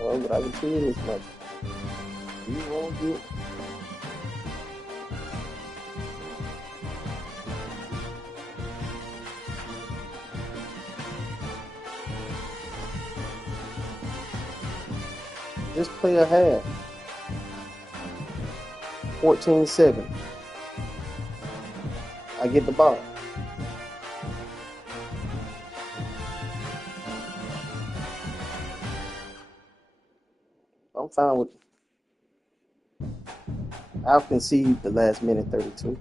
Well, but I can tell you this much. You won't get. Just play a half. 14-7. I get the ball. I'm fine with it. I'll concede the last minute 32.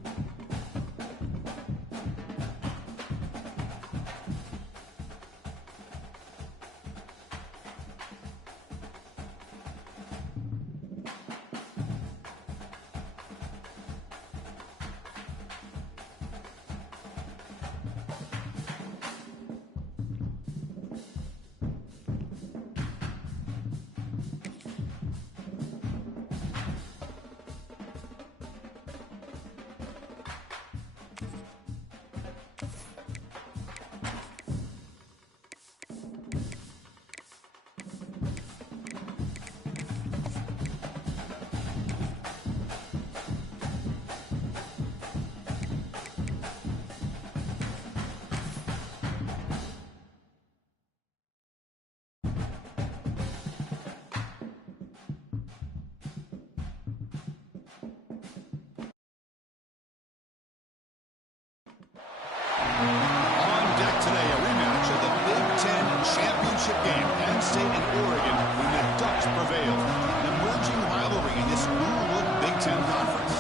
On deck today, a rematch of the Big Ten championship game. Penn State and Oregon, when the Ducks prevailed. An emerging rivalry in this new-look Big Ten conference.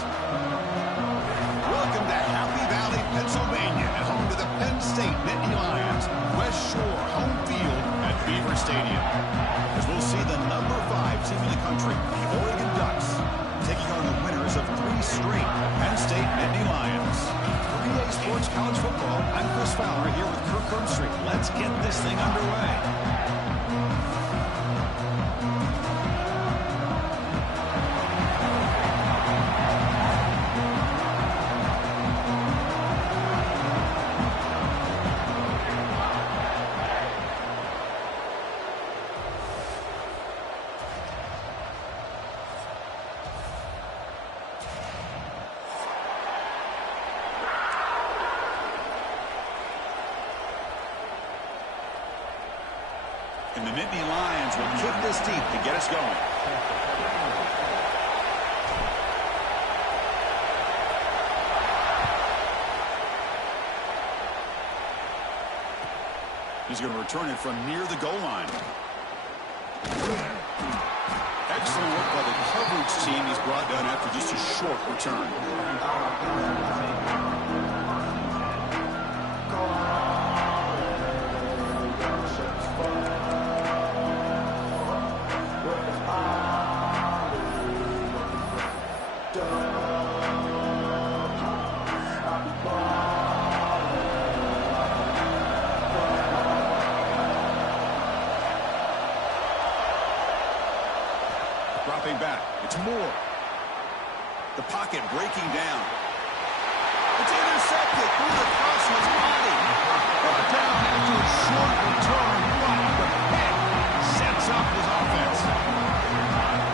Welcome to Happy Valley, Pennsylvania, and home to the Penn State Nittany Lions. West Shore home field at Beaver Stadium. As we'll see the number 5 team in the country, the Oregon Ducks, taking on the winners of 3 straight Penn State Nittany Lions. Relay Sports College Football. I'm Chris Fowler here with Kirk Herbstreit. Let's get this thing underway. And the Nittany Lions will kick this deep to get us going. He's going to return it from near the goal line. Excellent work by the coverage team. He's brought down after just a short return. Dropping back. It's Moore. The pocket breaking down. It's intercepted through the cross of his body. Brought down after a short return. What the heck sets up his offense.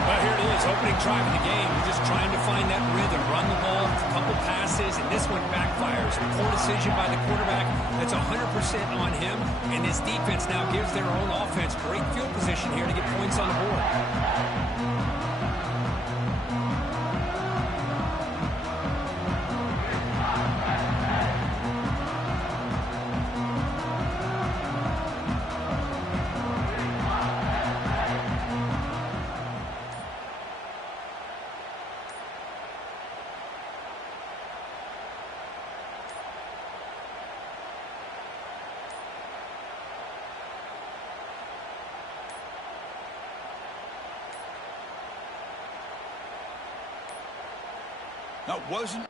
Well, here it is, opening drive of the game. You're just trying to find that rhythm, run the ball, a couple passes, and this one backfires. Poor decision by the quarterback. That's 100% on him, and this defense now gives their own offense great field position here to get points on the board. That wasn't...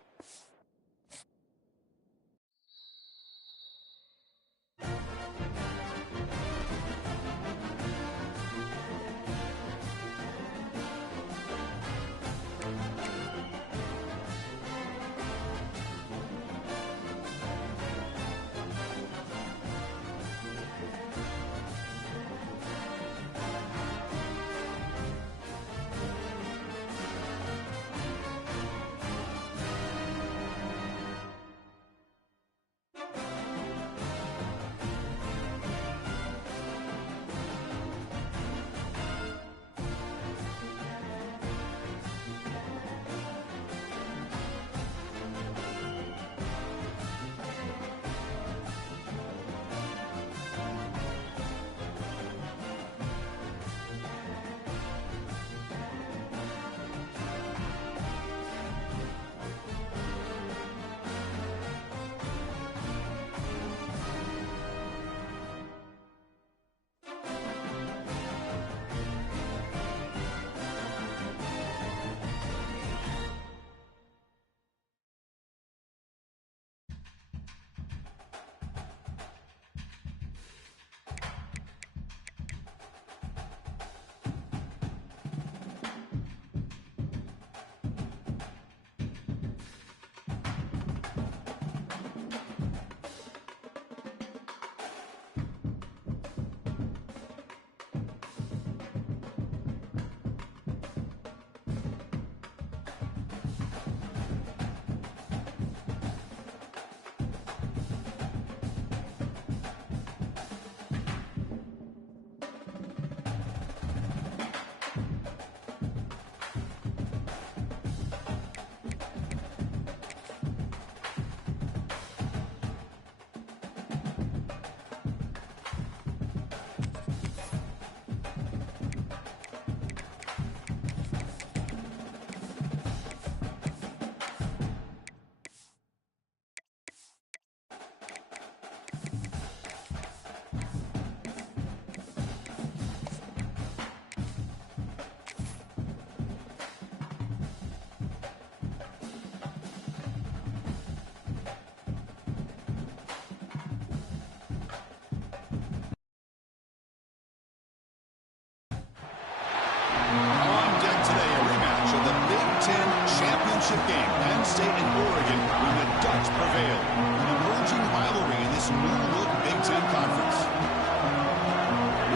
championship game, Penn State and Oregon, when the Ducks prevailed. An emerging rivalry in this new-look Big Ten Conference.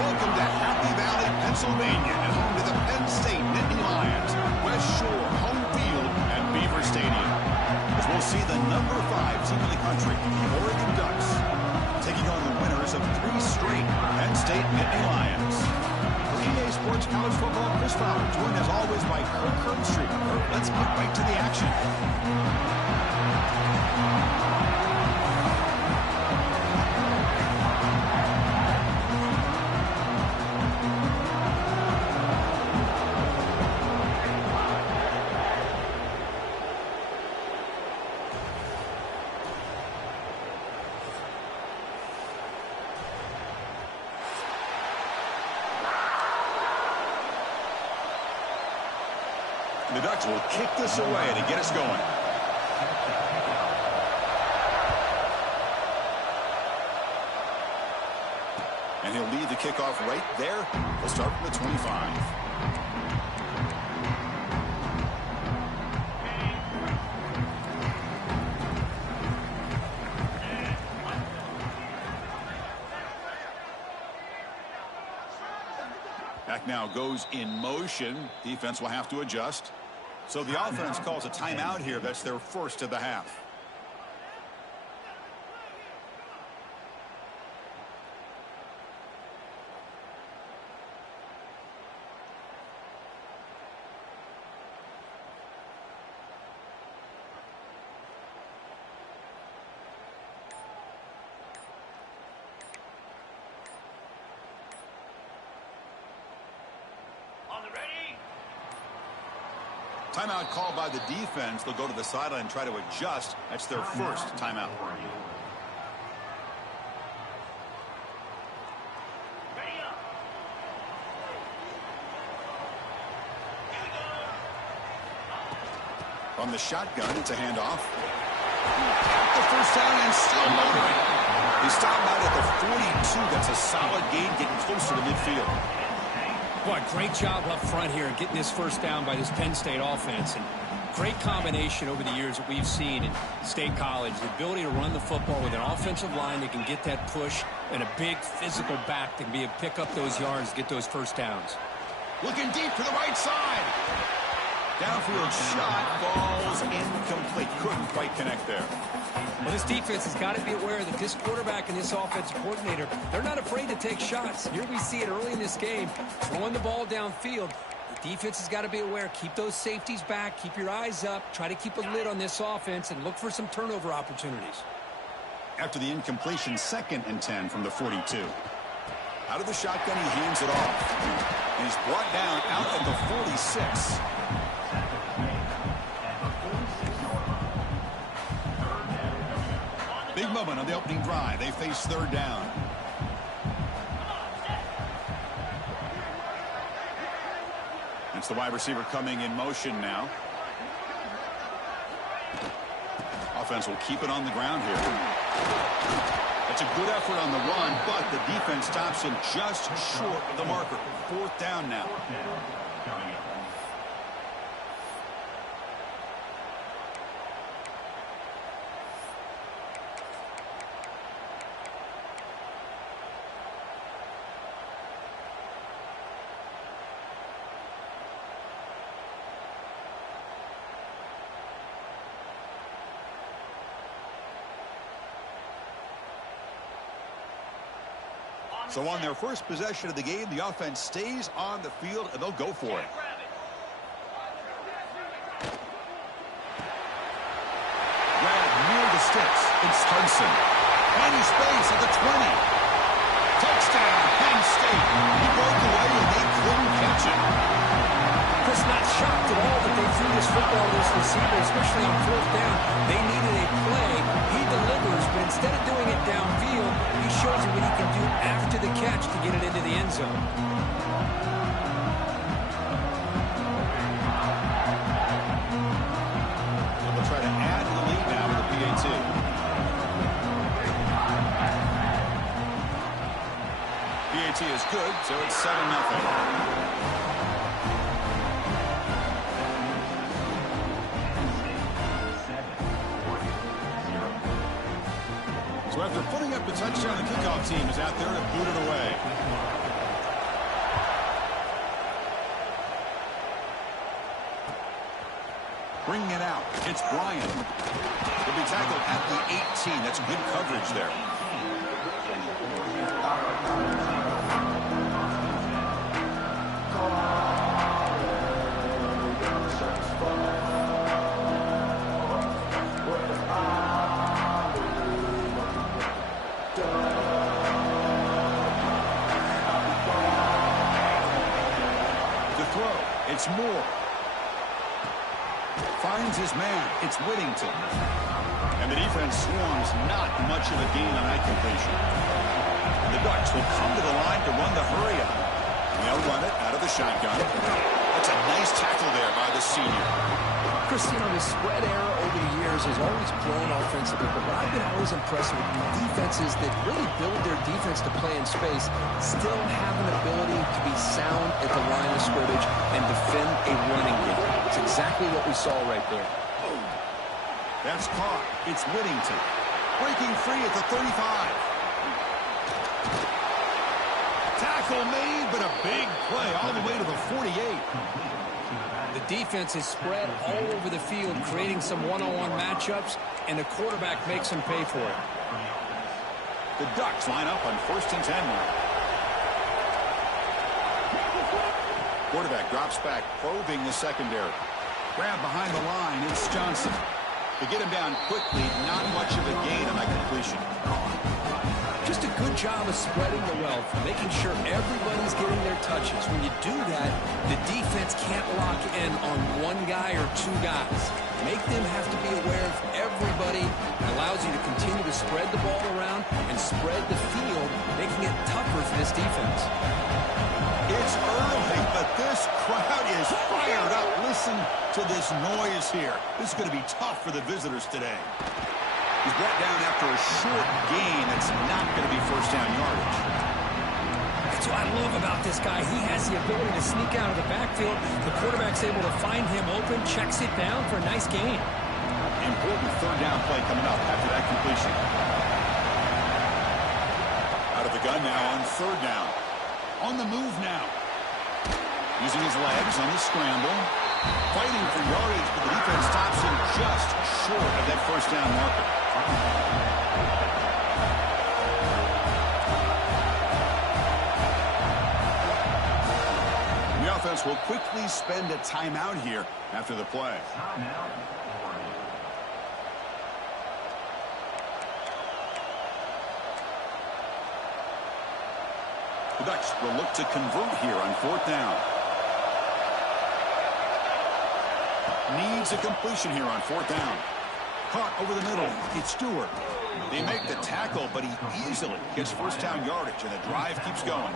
Welcome to Happy Valley, Pennsylvania, and home to the Penn State Nittany Lions, West Shore, home field at Beaver Stadium. As we'll see the number 5 team in the country, the Oregon Ducks, taking on the winners of 3 straight Penn State Nittany Lions. For EA Sports College Football, Chris Fowler, joined as always by Kirk Herbstreit. Kirk, let's get right to the action. The Ducks will kick this away to get us going. And he'll lead the kickoff right there. He'll start from the 25. Back now goes in motion. Defense will have to adjust. So the offense calls a timeout here. That's their first of the half. Timeout called by the defense. They'll go to the sideline and try to adjust. That's their first timeout. From the shotgun, it's a handoff. Got the first down and still motoring. He stopped out at the 42. That's a solid gain, getting closer to midfield. Boy, great job up front here getting this first down by this Penn State offense. And great combination over the years that we've seen in State College. The ability to run the football with an offensive line that can get that push and a big physical back that can be able to pick up those yards, get those first downs. Looking deep to the right side. Downfield shot falls incomplete. Couldn't quite connect there. Well, this defense has got to be aware that this quarterback and this offensive coordinator, they're not afraid to take shots. Here we see it early in this game, throwing the ball downfield. The defense has got to be aware. Keep those safeties back. Keep your eyes up. Try to keep a lid on this offense and look for some turnover opportunities. After the incompletion, 2nd and 10 from the 42. Out of the shotgun, he hands it off. He's brought down out at the 46. Big moment on the opening drive. They face 3rd down. It's the wide receiver coming in motion now. Offense will keep it on the ground here. That's a good effort on the run, but the defense stops him just short of the marker. 4th down now. So on their first possession of the game, the offense stays on the field, and they'll go for it. Grabbed near the sticks. It's Hudson. Plenty space at the 20. Touchdown, Penn State. He broke away, and they couldn't catch him. Chris, not shocked at all that they threw this football to this receiver, especially on 4th down. They needed a play. He delivers, but instead of doing it downfield, he shows you what he can do after the catch to get it into the end zone. They'll try to add to the lead now with the PAT. PAT is good, so it's 7-0. So after putting up the touchdown, the kickoff team is out there to boot it away. Bringing it out, it's Bryant. He'll be tackled at the 18. That's good coverage there. To throw, it's Moore. Finds his man. It's Whittington. And the defense swarms, not much of a gain on that completion. And the Ducks will come to the line to run the hurry up. They'll run it out of the shotgun. That's a nice tackle there by the senior. Chris, you know, the spread era over the years has always grown offensively, but what I've been always impressed with defenses that really build their defense to play in space still have an ability to be sound at the line of scrimmage and defend a running game. It's exactly what we saw right there. That's caught. It's Whittington. Breaking free at the 35. Tackle made, but a big play all the way to the 48. The defense is spread all over the field, creating some one-on-one matchups, and the quarterback makes them pay for it. The Ducks line up on 1st and 10 now. Quarterback drops back, probing the secondary. Grab behind the line, it's Johnson. To get him down quickly, not much of a gain on that completion. Just a good job of spreading the wealth, making sure everybody's getting their touches. When you do that, the defense can't lock in on one guy or two guys. Make them have to be aware of everybody. It allows you to continue to spread the ball around and spread the field, making it tougher for this defense. It's early, but this crowd is fired up. Listen to this noise here. This is going to be tough for the visitors today. He's brought down after a short gain. That's not going to be first down yardage. That's what I love about this guy. He has the ability to sneak out of the backfield. The quarterback's able to find him open, checks it down for a nice gain. Important third down play coming up after that completion. Out of the gun now on 3rd down. On the move now. Using his legs on the scramble. Fighting for yardage, but the defense stops him just short of that first down marker. The offense will quickly spend a timeout here after the play. The Ducks will look to convert here on 4th down. Needs a completion here on 4th down. Caught over the middle. It's Stewart. They make the tackle, but he easily gets first down yardage, and the drive keeps going.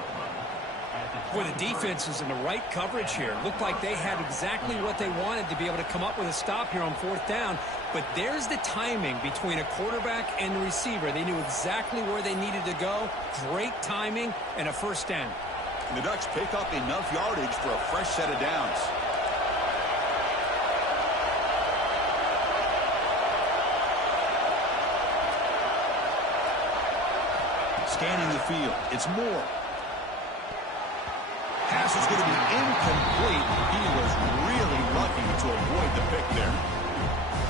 Boy, the defense is in the right coverage here. Looked like they had exactly what they wanted to be able to come up with a stop here on 4th down. But there's the timing between a quarterback and the receiver. They knew exactly where they needed to go. Great timing and a first down. And the Ducks pick up enough yardage for a fresh set of downs. Scanning the field. It's Moore. Pass is going to be incomplete. He was really lucky to avoid the pick there.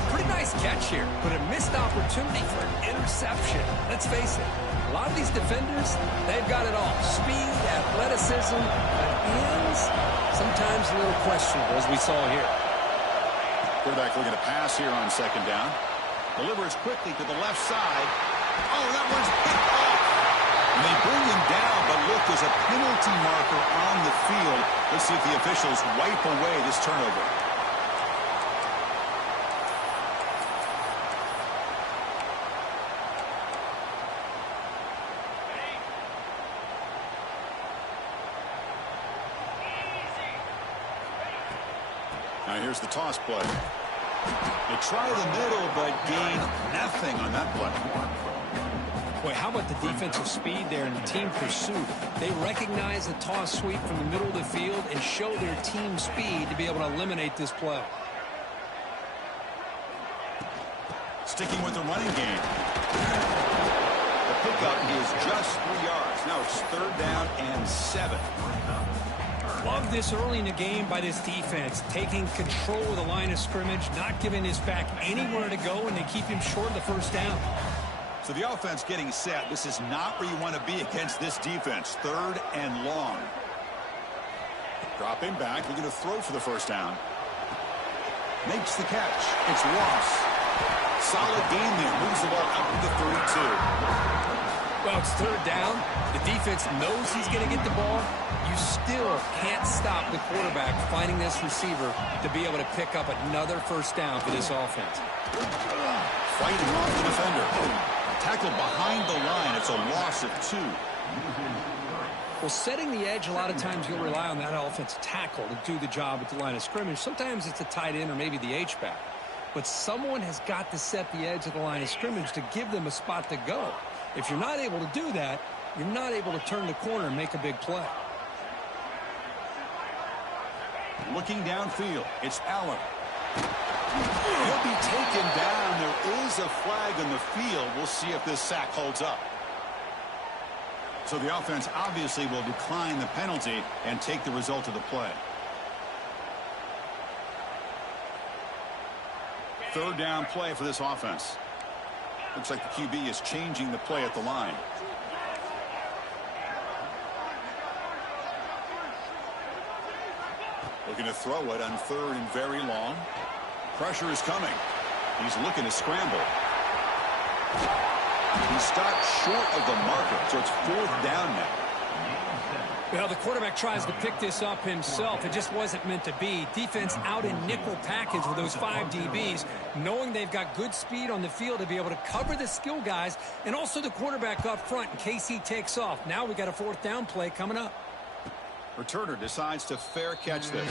Pretty nice catch here, but a missed opportunity for an interception. Let's face it, a lot of these defenders, they've got it all. Speed, athleticism, but hands, sometimes a little questionable, as we saw here. Quarterback looking to pass here on 2nd down. Delivers quickly to the left side. Oh, that one's picked off. And they bring him down, but look, there's a penalty marker on the field. Let's see if the officials wipe away this turnover. Now here's the toss play. They try the middle, but gain nothing on that play. Boy, how about the defensive speed there and the team pursuit? They recognize the toss sweep from the middle of the field and show their team speed to be able to eliminate this play. Sticking with the running game. pickup is just 3 yards. Now it's 3rd down and 7. Love this early in the game by this defense, taking control of the line of scrimmage, not giving his back anywhere to go, and they keep him short of the 1st down. So the offense getting set. This is not where you want to be against this defense. 3rd and long. Dropping back, looking to throw for the 1st down. Makes the catch. It's Ross. Solid game there. Moves the ball up to the 32. Well, it's 3rd down. The defense knows he's going to get the ball. You still can't stop the quarterback finding this receiver to be able to pick up another 1st down for this offense. Fighting off the defender. Tackle behind the line. It's a loss of 2. Well, setting the edge, a lot of times you'll rely on that offensive tackle to do the job at the line of scrimmage. Sometimes it's a tight end or maybe the H-back. But someone has got to set the edge of the line of scrimmage to give them a spot to go. If you're not able to do that, you're not able to turn the corner and make a big play. Looking downfield, it's Allen. He'll be taken down. There is a flag on the field. We'll see if this sack holds up. So the offense obviously will decline the penalty and take the result of the play. 3rd down play for this offense. Looks like the QB is changing the play at the line. Looking to throw it on 3rd and very long. Pressure is coming. He's looking to scramble. He stopped short of the marker, so it's 4th down now. Well, the quarterback tries to pick this up himself. It just wasn't meant to be. Defense out in nickel package with those 5 DBs, knowing they've got good speed on the field to be able to cover the skill guys and also the quarterback up front in case he takes off. Now we got a 4th down play coming up. Returner decides to fair catch this.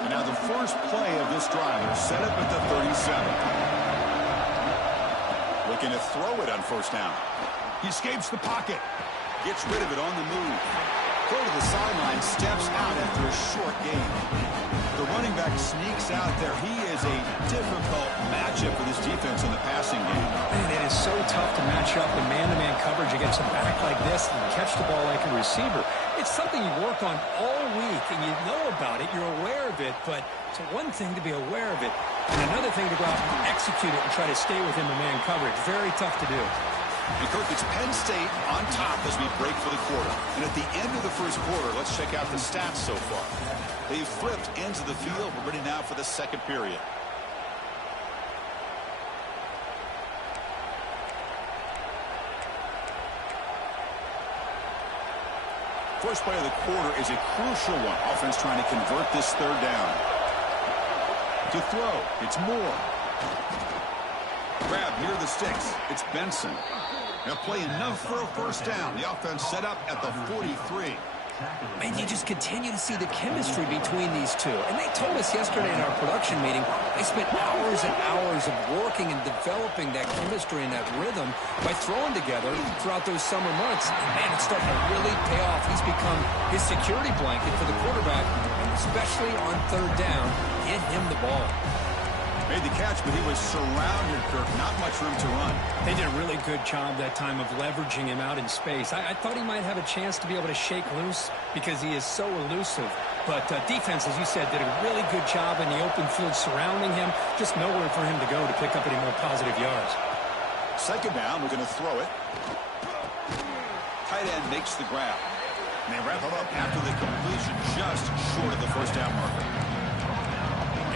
And now the first play of this drive is set up at the 37. Looking to throw it on 1st down. He escapes the pocket. Gets rid of it on the move. Throw to the sideline, steps out after a short gain. The running back sneaks out there. He is a difficult matchup for this defense in the passing game. Man, it is so tough to match up in man-to-man coverage against a back like this and catch the ball like a receiver. It's something you work on all week, and you know about it. You're aware of it, but it's one thing to be aware of it, and another thing to go out and execute it and try to stay within the man coverage. Very tough to do. And Kirk, it's Penn State on top as we break for the quarter. And at the end of the 1st quarter, let's check out the stats so far. They've flipped ends of the field. We're ready now for the 2nd period. First play of the quarter is a crucial one. Offense trying to convert this 3rd down. To throw, it's Moore. Grab near the sticks. It's Benson. They'll play enough for a 1st down. The offense set up at the 43. And you just continue to see the chemistry between these two. And they told us yesterday in our production meeting, they spent hours and hours of working and developing that chemistry and that rhythm by throwing together throughout those summer months. And man, it's starting to really pay off. He's become his security blanket for the quarterback, and especially on 3rd down, get him the ball. Made the catch, but he was surrounded, Kirk. Not much room to run. They did a really good job that time of leveraging him out in space. I thought he might have a chance to be able to shake loose because he is so elusive. But defense, as you said, did a really good job in the open field surrounding him. Just nowhere for him to go to pick up any more positive yards. 2nd down, we're going to throw it. Tight end makes the grab. And they wrap it up after the completion just short of the 1st down marker.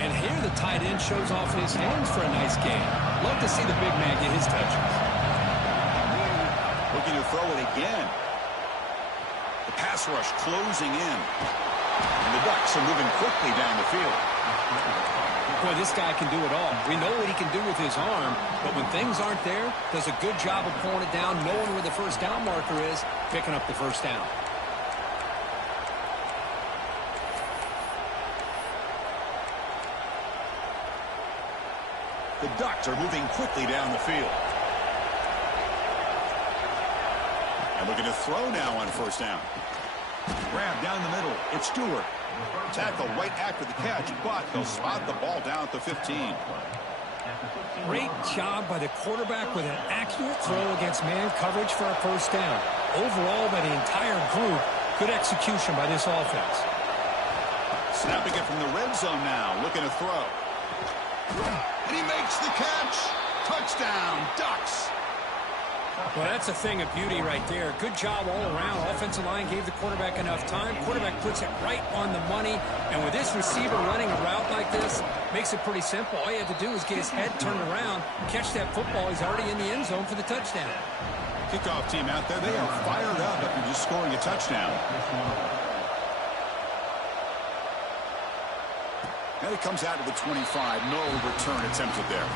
And here the tight end shows off his hands for a nice game. Love to see the big man get his touches. Looking to throw it again. The pass rush closing in. And the Ducks are moving quickly down the field. Boy, this guy can do it all. We know what he can do with his arm, but when things aren't there, does a good job of pulling it down, knowing where the 1st down marker is, picking up the 1st down. The Ducks are moving quickly down the field. And looking to throw now on 1st down. grab down the middle. It's Stewart. Tackle right after the catch, but he'll spot the ball down at the 15. Great job by the quarterback with an accurate throw against man coverage for a first down. Overall, by the entire group, good execution by this offense. Snapping it from the red zone now, looking to throw. And he makes the catch. Touchdown, Ducks. Well, that's a thing of beauty right there. Good job all around. Offensive line gave the quarterback enough time. Quarterback puts it right on the money. And with this receiver running a route like this, makes it pretty simple. All you have to do is get his head turned around, catch that football. He's already in the end zone for the touchdown. Kickoff team out there, they are fired up after just scoring a touchdown. And it comes out to the 25. No return attempted there.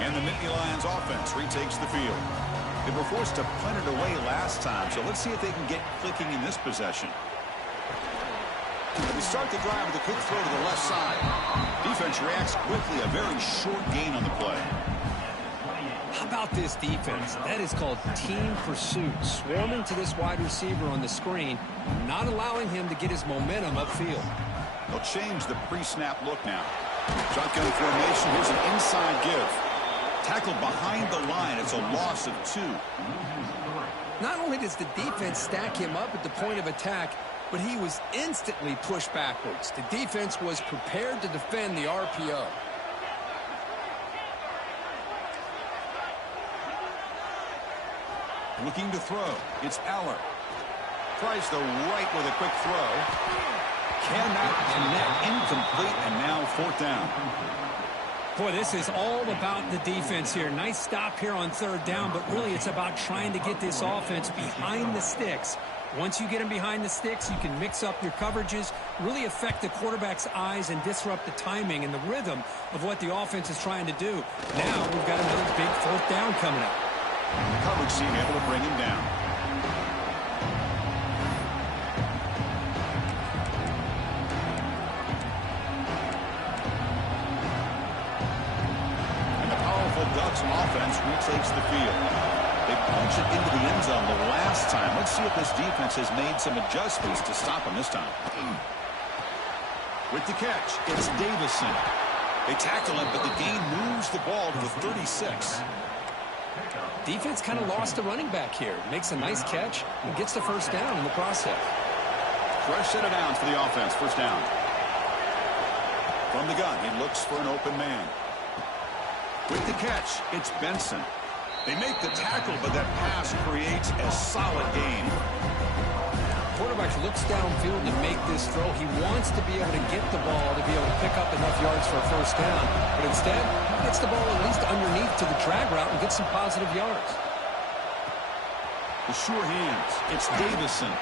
And the Nittany Lions offense retakes the field. They were forced to punt it away last time, so let's see if they can get clicking in this possession. They start the drive with a quick throw to the left side. Defense reacts quickly, a very short gain on the play. How about this defense? That is called team pursuit. Swarming to this wide receiver on the screen, not allowing him to get his momentum upfield. They'll change the pre-snap look now. Shotgun formation, here's an inside give. Tackled behind the line, it's a loss of 2. Not only does the defense stack him up at the point of attack, but he was instantly pushed backwards. The defense was prepared to defend the RPO. Looking to throw. It's Aller. Tries the right with a quick throw. Cannot connect. Incomplete, and now 4th down. Boy, this is all about the defense here. Nice stop here on 3rd down, but really it's about trying to get this offense behind the sticks. Once you get them behind the sticks, you can mix up your coverages, really affect the quarterback's eyes and disrupt the timing and the rhythm of what the offense is trying to do. Now we've got another big 4th down coming up. The coverage team able to bring him down. And the powerful Ducks offense retakes the field. They punch it into the end zone the last time. Let's see if this defense has made some adjustments to stop him this time. With the catch, it's Davison. They tackle him, but the gain moves the ball to the 36. Defense kind of lost the running back here. Makes a nice catch and gets the first down in the process. Fresh set of downs for the offense. First down. From the gun, he looks for an open man. With the catch, it's Benson. They make the tackle, but that pass creates a solid gain. Quarterback looks downfield to make this throw. He wants to be able to get the ball to be able to pick up enough yards for a first down. But instead, he gets the ball at least underneath to the drag route and gets some positive yards. The sure hands. It's Davison.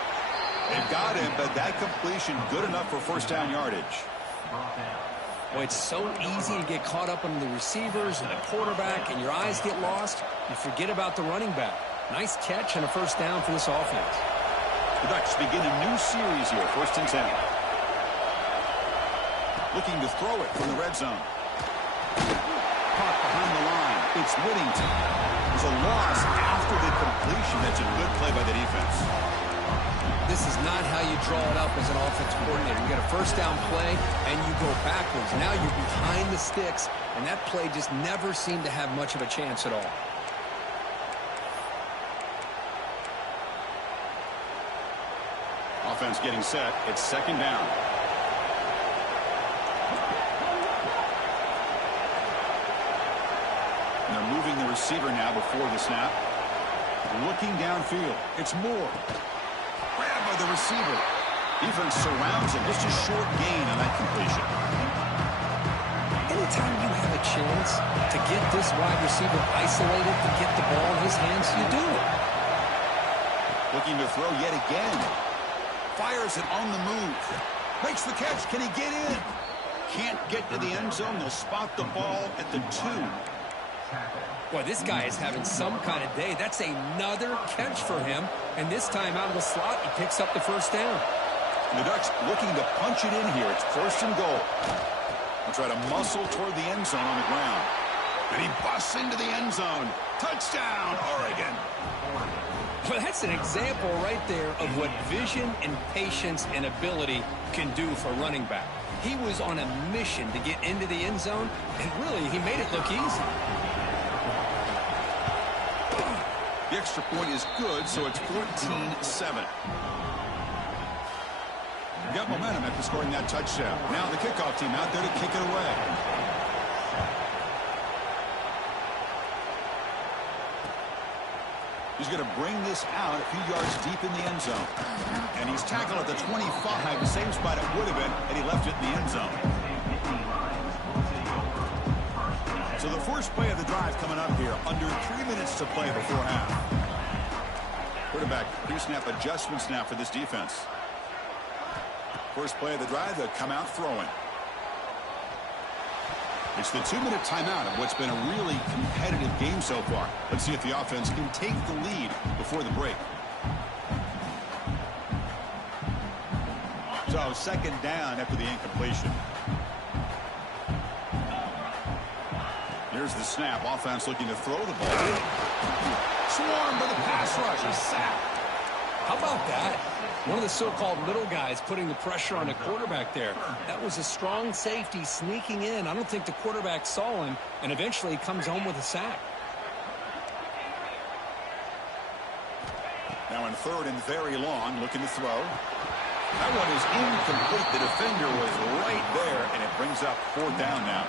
They've got him, but that completion good enough for first down yardage. Boy, it's so easy to get caught up on the receivers and the quarterback, and your eyes get lost. You forget about the running back. Nice catch and a first down for this offense. The Ducks begin a new series here, 1st and 10. Looking to throw it from the red zone. Caught behind the line. It's Whittington. There's a loss after the completion. That's a good play by the defense. This is not how you draw it up as an offense coordinator. You get a first down play, and you go backwards. Now you're behind the sticks, and that play just never seemed to have much of a chance at all. Offense getting set. It's 2nd down. And they're moving the receiver now before the snap. Looking downfield. It's Moore. Grabbed by the receiver. Defense surrounds him. Just a short gain on that completion. Anytime you have a chance to get this wide receiver isolated to get the ball in his hands, you do it. Looking to throw yet again. Fires it on the move. Makes the catch. Can he get in? Can't get to the end zone. They'll spot the ball at the 2. Boy, this guy is having some kind of day. That's another catch for him. And this time out of the slot, he picks up the first down. And the Ducks looking to punch it in here. It's 1st and goal. He'll try to muscle toward the end zone on the ground. And he busts into the end zone. Touchdown, Oregon. Well, that's an example right there of what vision and patience and ability can do for running back. He was on a mission to get into the end zone, and really, he made it look easy. The extra point is good, so it's 14-7. We've got momentum after scoring that touchdown. Now the kickoff team out there to kick it away. He's going to bring this out a few yards deep in the end zone. And he's tackled at the 25, the same spot it would have been had he left it in the end zone. So the first play of the drive coming up here, under 3 minutes to play before half. Quarterback pre-snap adjustment snap for this defense. First play of the drive, they'll come out throwing. It's the 2-minute timeout of what's been a really competitive game so far. Let's see if the offense can take the lead before the break. So second down after the incompletion. Here's the snap. Offense looking to throw the ball. Swarmed by the pass rush. A sack. How about that? One of the so-called middle guys putting the pressure on the quarterback there. That was a strong safety sneaking in. I don't think the quarterback saw him, and eventually he comes home with a sack. Now in third and very long, looking to throw. That one is incomplete. The defender was right there, and it brings up fourth down now.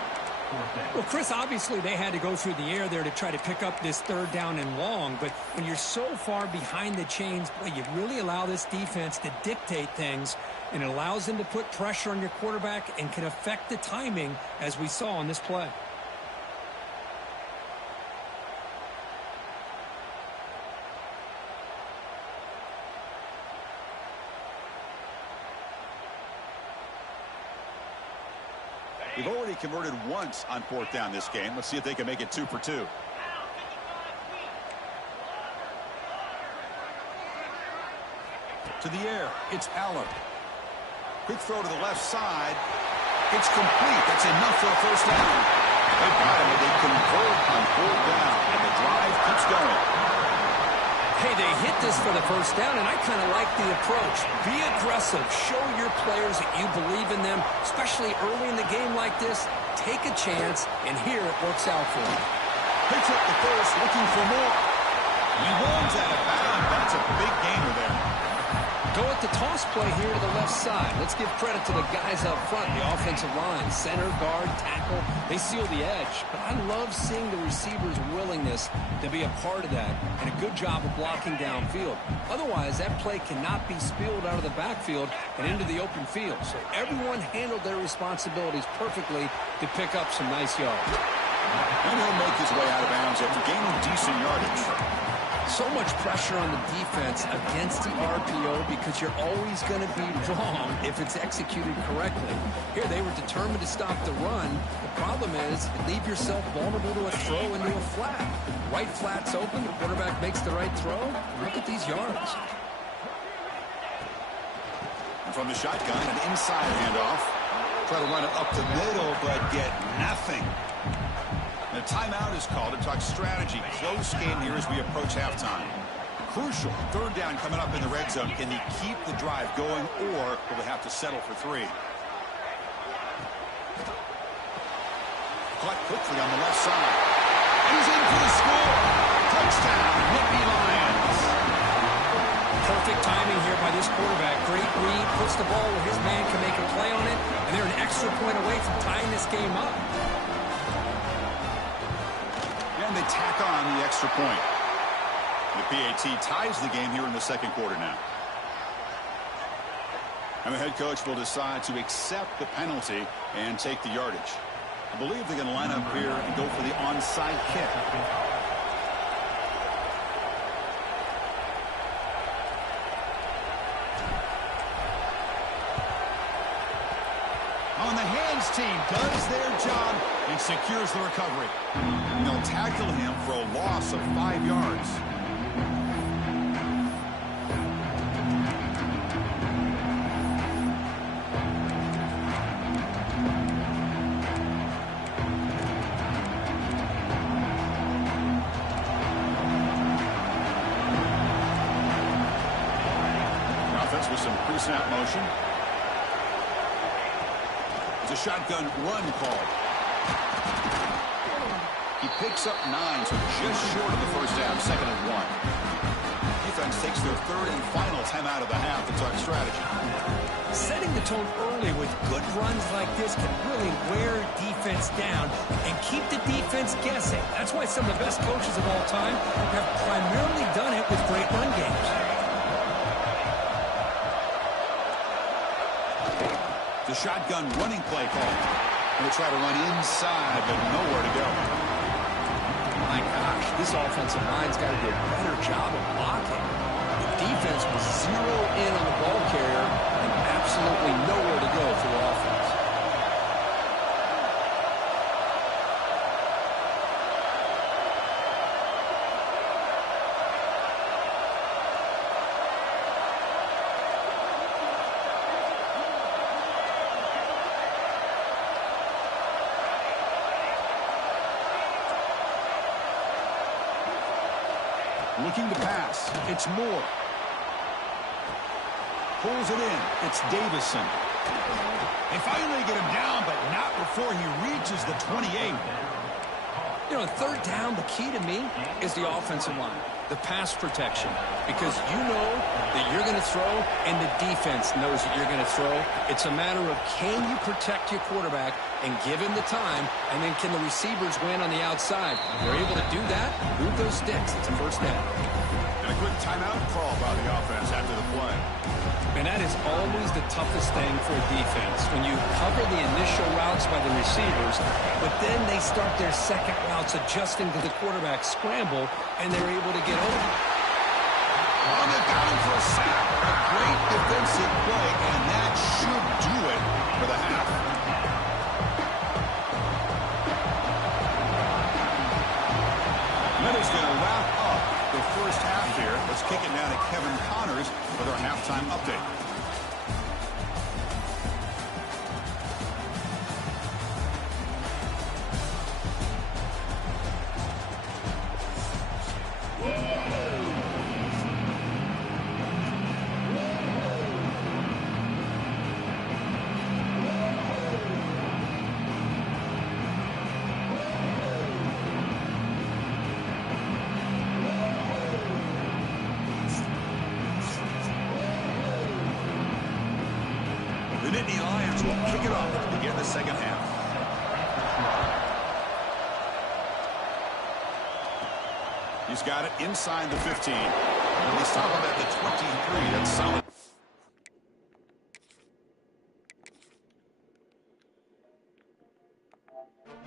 Well, Chris, obviously they had to go through the air there to try to pick up this third down and long, but when you're so far behind the chains, boy, you really allow this defense to dictate things, and it allows them to put pressure on your quarterback and can affect the timing, as we saw on this play. They've already converted once on fourth down this game. Let's see if they can make it 2 for 2. To the air, it's Allen. Quick throw to the left side. It's complete. That's enough for a first down. They got him, and they convert on fourth down, and the drive keeps going. Hey, they hit this for the first down, and I kind of like the approach. Be aggressive. Show your players that you believe in them, especially early in the game like this. Take a chance, and here it works out for them. Picks up the first, looking for more. He runs out of bounds. That's a big gainer there. Go at the toss play here to the left side. Let's give credit to the guys up front, the offensive line, center, guard, tackle. They seal the edge. But I love seeing the receiver's willingness to be a part of that and a good job of blocking downfield. Otherwise, that play cannot be spilled out of the backfield and into the open field. So everyone handled their responsibilities perfectly to pick up some nice yards. And he'll make his way out of bounds after gaining decent yardage. So much pressure on the defense against the RPO because you're always going to be wrong if it's executed correctly. Here, they were determined to stop the run. The problem is you leave yourself vulnerable to a throw into a flat. Right flat's open. The quarterback makes the right throw. Look at these yards. And from the shotgun, an inside handoff. Try to run it up the middle, but get nothing. The timeout is called to talk strategy. Close game here as we approach halftime. Crucial. Third down coming up in the red zone. Can they keep the drive going, or will they have to settle for 3? Caught quickly on the left side. And he's in for the score. Touchdown, Nittany Lions. Perfect timing here by this quarterback. Great read, puts the ball where his man can make a play on it, and they're an extra point away from tying this game up. And they tack on the extra point. The PAT ties the game here in the second quarter now. And the head coach will decide to accept the penalty and take the yardage. I believe they're going to line up here and go for the onside kick. On the hands team does their job and secures the recovery. And they'll tackle him for a loss of 5 yards. with some pre-snap motion. It's a shotgun run call. He picks up 9, so just short of the first down, 2nd and 1. Defense takes their 3rd and final timeout of the half to talk strategy. Setting the tone early with good runs like this can really wear defense down and keep the defense guessing. That's why some of the best coaches of all time have primarily done it with great run games. The shotgun running play call. Going to try to run inside, but nowhere to go. My gosh, this offensive line's got to do a better job of blocking. The defense was 0 in on the ball carrier and absolutely nowhere to go for the offense. Looking to pass. It's Moore. Pulls it in. It's Davison. They finally get him down, but not before he reaches the 28. You know, 3rd down, the key to me is the offensive line, the pass protection, because you know that you're going to throw and the defense knows that you're going to throw. It's a matter of can you protect your quarterback and give him the time, and then can the receivers win on the outside? If they're able to do that, move those sticks. It's a 1st down. And a quick timeout call by the offense after the play. And that is always the toughest thing for a defense, when you cover the initial routes by the receivers, but then they start their second routes adjusting to the quarterback scramble, and they're able to get over. On the down for a sack. A great defensive play, and that should do it for the half. That is going to wrap up the first half here. Let's kick it down to Kevin Connors with our halftime update. The Nittany Lions will kick it off to begin the second half. He's got it inside the 15. And he's talking about the 23. That's solid.